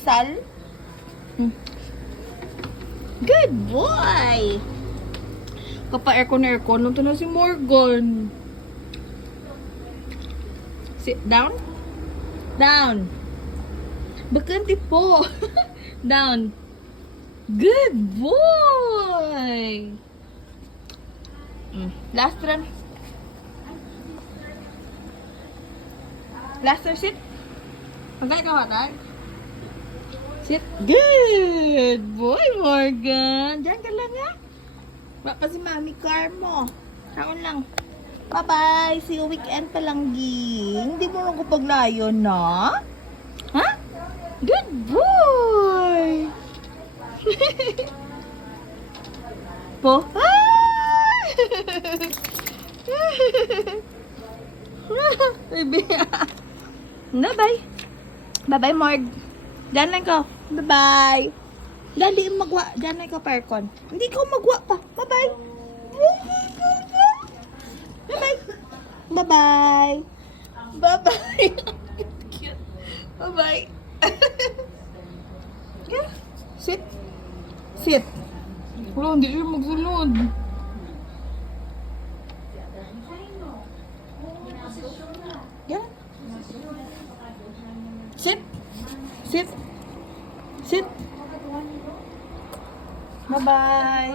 Sal? Good boy! Kapa-aircon, nung na si Morgan. Sit down. Down. Bakanti po. Down. Good boy! Last run. Last run, sit. Pagkaya ka hatag. Sit. Good boy, Morgan. Diyan ka lang, ha? Baka si Mami car mo. Taon lang. Bye-bye. See you weekend pa lang, ging. Hindi mo lang ko paglayo, na? Ha? Good boy! Po? Ah! Baby. Bye-bye. Bye-bye, Morg. Diyan lang ko. Bye-bye. Dali magwa. Diyan lang ko, Percon. Hindi ko magwa pa. Bye-bye. Bye-bye. Bye-bye. Bye-bye. Cute. Bye-bye. Yeah. Sit. Sit. Wala, hindi siya magsunod. Yeah. Sit. Sit. Sit. Bye-bye.